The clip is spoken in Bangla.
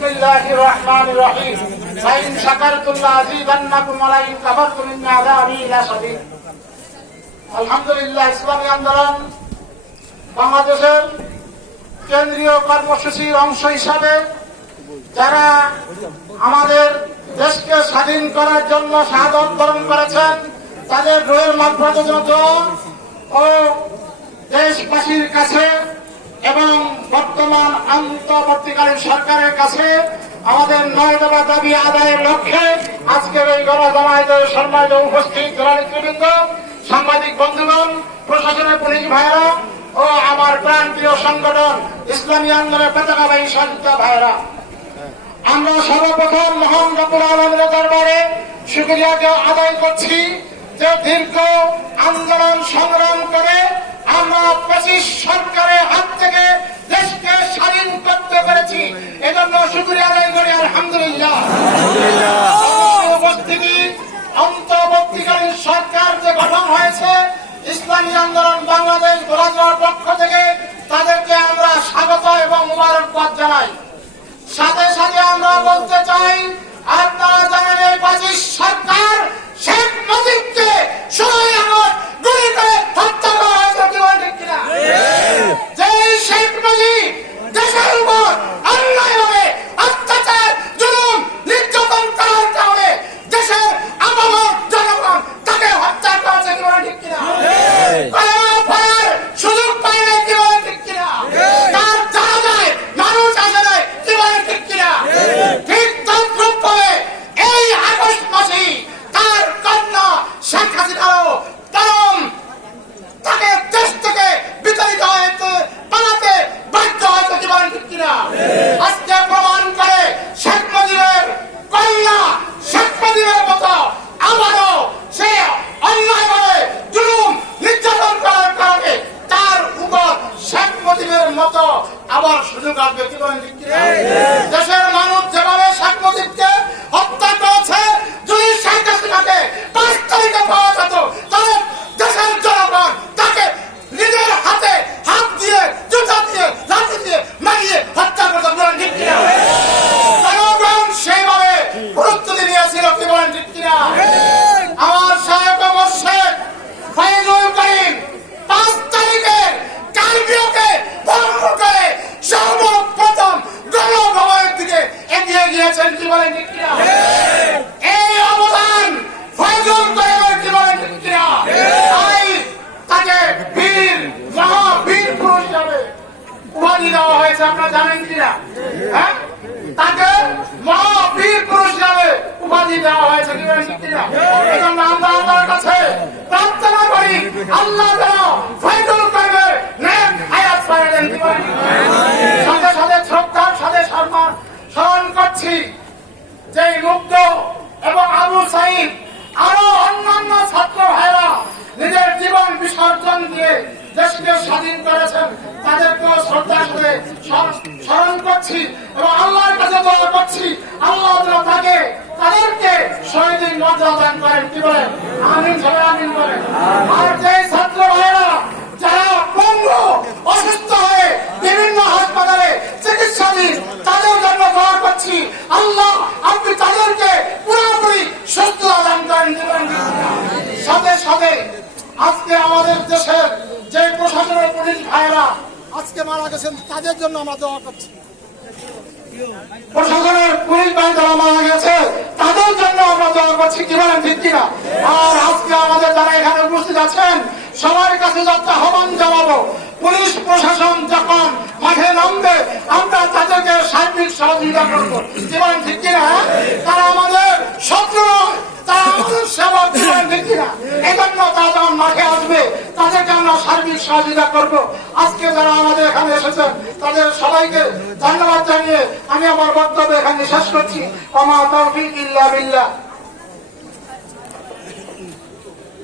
বিসমিল্লাহির রহমানির রহিম লাইন শাকারতুম লাযিদান্নাকুম ওয়া লাইন কাফারতুম ইন আযাবি লাশাদীদ। আলহামদুলিল্লাহ, ইসলামী আন্দোলন বাংলাদেশের কেন্দ্রীয় কর্মসূচির অংশ হিসাবে যারা আমাদের দেশকে স্বাধীন করার জন্য শাহাদাত বরণ করেছেন তাদের রুহের মাগফিরাতের জন্য ও দেশবাসীর কাছে এবং বর্তমান অন্তর্বর্তীকালীন সরকারের কাছে আমাদের 9 দফা দাবি আদায়ের লক্ষ্যে আজকের এই গণজমায়েতের সম্মানিত উপস্থিত নেতৃবৃন্দ, সাংবাদিক বন্ধুগণ, প্রশাসনের পুলিশ ভাইয়েরা ও আমার প্রান্তীয় সংগঠন ইসলামী আন্দোলনের পতাকাবাহী সহযোদ্ধা ভাইয়েরা, আমরা সর্বপ্রথম মহান রব্বুল আলামিনের দরবারে শুকরিয়া আদায় করছি যে দীর্ঘ আন্দোলন সংগ্রাম করে আমরা 25 সরকারের হাত থেকে দেশকে স্বাধীন করতে পেরেছি। এজন্য শুকরিয়া আদায় করি আলহামদুলিল্লাহ। উপস্থিতি অন্তর্বর্তীকালীন সরকার যে গঠন হয়েছে ইসলামী আন্দোলন বাংলাদেশ গোলাজোয়ার পক্ষ থেকে তাদেরকে আমরা স্বাগত এবং মুবারকবাদ জানাই। সাথে সাথে আমরা বলতে চাই, আপনারা জানেন এই 25 সরকার শেখ মুজিবকে 16 আগস্ট গুলি করে হত্যা করা হয়েছে, ঠিক কিনা? যে শেখ মুজিব দেশের উপর অন্যায়ভাবে অত্যাচার, জুলুম, নির্যাতন করার কারণে দেশের আপামর জনগণ তাকে হত্যা করেছে, ঠিক কিনা? সুযোগ পায় না, ঠিক কিনা? তার জানা যায় মানুষ আসে নাই, ঠিক কিনা? ঠিক তদ্রুপ ভাবে এই আগস্ট মাসে তার কন্যা শেখ হাসিনাও তাকে দেশ থেকে বিতাড়িত হয়েছে, পালাতে বাধ্য হয়েছে, ঠিক কিনা? আজকে প্রমাণ করে শেখ মুজিবের কন্যা শেখ মুজিবের মতো আবারও সে অন্যায়ভাবে জুলুম নির্যাতন করার কারণে তার উপর শেখ মুজিবের মতো আবার সুযোগ আসবে, ঠিক কিনা? দেশের মানুষ যেভাবে শেখ মুজিবকে হত্যা করেছে, যদি শেখ হাসিনাকে 5 তারিখে পাওয়া যেত তাহলে দেশের জনগণ তাকে নিজের হাতে হাত দিয়ে, জুতা দিয়ে, লাঠি দিয়ে মারিয়ে হত্যা করত, ঠিক কিনা? জনগণ সেইভাবে প্রস্তুতি নিয়েছিল, ঠিক কিনা? আমার সাহেব মোর্শেদ ফয়জুল করিম 5 তারিখের কারফিউকে ভঙ্গ করে সর্বপ্রথম গণভবনের দিকে এগিয়ে গিয়েছেন, ঠিক কিনা? এই অবদান ফয়জুল করিমের, ঠিক কিনা? তাই তাকে বীর, মহাবীর পুরুষ হিসাবে উপাধি দেওয়া হয়েছে, আপনারা জানেন কিনা? হ্যাঁ, তাকে মহাবীর পুরুষ হিসাবে উপাধি দেওয়া হয়েছে, ঠিক কিনা? এজন্য আমরা আল্লাহর কাছে প্রার্থনা করি, আল্লাহ যেন ফয়জুল করিমের নেক হায়াত বাড়িয়ে দেন। সাথে সাথে শ্রদ্ধার সাথে স্মরণ করছি যে মুগ্ধ এবং আবু সাইদ আরো অন্যান্য ছাত্র ভাইরা নিজের জীবন বিসর্জন দিয়ে দেশকে স্বাধীন করেছেন, তাদেরকেও শ্রদ্ধার সাথে স্মরণ করছি এবং আল্লাহর কাছে দোয়া করছি আল্লাহ তাদেরকে শহীদের মর্যাদা দান করেন, কি বলেন? আমিন, সবাই আমিন বলেন। আর যে ছাত্র ভাইরা যারা পঙ্গু, অসুস্থ হয়ে বিভিন্ন হাসপাতালে চিকিৎসাধীন, তাদের জন্য দোয়া করছি আল্লাহ আপনি তাদেরকে পুরোপুরি সুস্থতা দান করেন। সাথে সাথে আজকে আমাদের দেশের যে প্রশাসনের পুলিশ ভাইরা আজকে মারা গেছেন তাদের জন্য আমরা দোয়া করছি। প্রশাসনের পুলিশ ভাই যারা মারা গেছে তাদের জন্য আমরা দোয়া করছি, কি বলেন, ঠিক কিনা? আর আজকে আমাদের যারা এখানে উপস্থিত আছেন সবার কাছে যাতে আহ্বান জানাবো, পুলিশ প্রশাসন যখন মাঠে নামবে আমরা তাদেরকে সার্বিক সহযোগিতা করবো, কি বলেন, ঠিক কিনা? তারা আমাদের শত্রু নয়, তারা আমাদের সেবক, ঠিক কিনা? এই জন্য তারা যখন মাঠে আসবে তাদেরকে আমরা সার্বিক সহযোগিতা করবো। আজকে যারা আমাদের এখানে এসেছেন তাদের সবাইকে ধন্যবাদ জানিয়ে আমি আমার বক্তব্য এখানে শেষ করছি। ওয়া মা তাওফীক ইল্লা বিল্লাহ।